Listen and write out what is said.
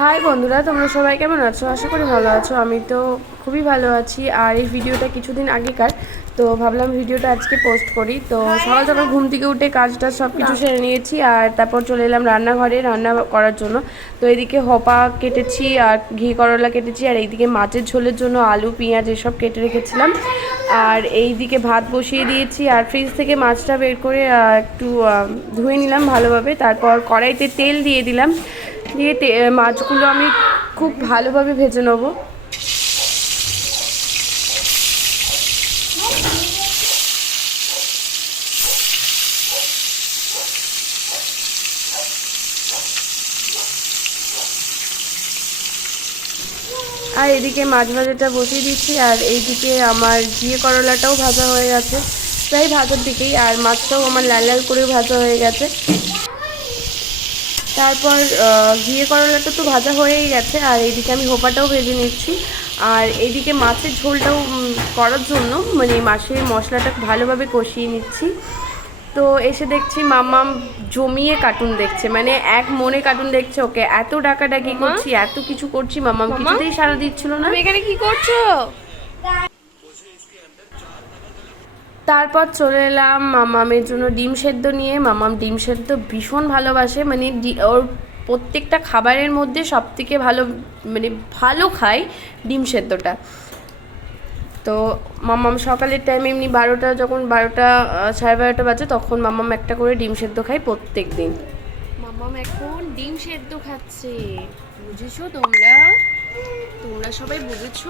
High বন্ধুরা, তোমরা সবাই কেমন আছো? আশা করি ভালো আছো। আমি তো খুবই ভালো আছি। আর এই ভিডিওটা কিছুদিন আগেকার, তো ভাবলাম ভিডিওটা আজকে পোস্ট করি। তো সকাল সকাল ঘুম থেকে উঠে কাজটা সব কিছু সেরে নিয়েছি, আর তারপর চলে এলাম রান্নাঘরে রান্না করার জন্য। তো এদিকে হপা কেটেছি, আর ঘি করলা কেটেছি, আর এইদিকে মাছের ঝোলের জন্য আলু, পেঁয়াজ এসব কেটে রেখেছিলাম। আর এইদিকে ভাত বসিয়ে দিয়েছি, আর ফ্রিজ থেকে মাছটা বের করে একটু ধুয়ে নিলাম ভালোভাবে। তারপর কড়াইতে তেল দিয়ে দিলাম। দিয়ে মাছগুলো আমি খুব ভালোভাবে ভেজে নেব। আর এদিকে মাছ ভাজাটা বসিয়ে দিচ্ছি, আর এইদিকে আমার ঘিয়ে করলাটাও ভাজা হয়ে গেছে। প্রায় ভাজার দিকেই, আর মাছটাও আমার লাল লাল করে ভাজা হয়ে গেছে। তারপর ঘিয়ে করলাটা তো ভাজা হয়েই গেছে আর এইদিকে আমি হোপাটাও ভেজে নিচ্ছি। আর এইদিকে মাছের ঝোলটাও করার জন্য মানে মাছের মশলাটা ভালোভাবে কষিয়ে নিচ্ছি। তো এসে দেখছি মামাম জমিয়ে কার্টুন দেখছে মানে এক মনে কার্টুন দেখছে ওকে। এত ডাকাডাকি করছি এত কিছু করছি মামাম? কিছুতেই সারা দিচ্ছিল না। এখানে কি করছ? তারপর চলে এলাম মামামের জন্য ডিম সেদ্ধ নিয়ে। মামাম ডিম সেদ্ধ ভীষণ ভালোবাসে। মানে ওর প্রত্যেকটা খাবারের মধ্যে সব থেকে ভালো মানে ভালো খায় ডিম সেদ্ধটা। তো মামাম সকালের টাইম এমনি বারোটা, যখন বারোটা সাড়ে বারোটা বাজে, তখন মামাম একটা করে ডিম সেদ্ধ খায় প্রত্যেক দিন মামাম এখন ডিম সেদ্ধ খাচ্ছে। বুঝেছ তোমরা? তোমরা সবাই বুঝেছ?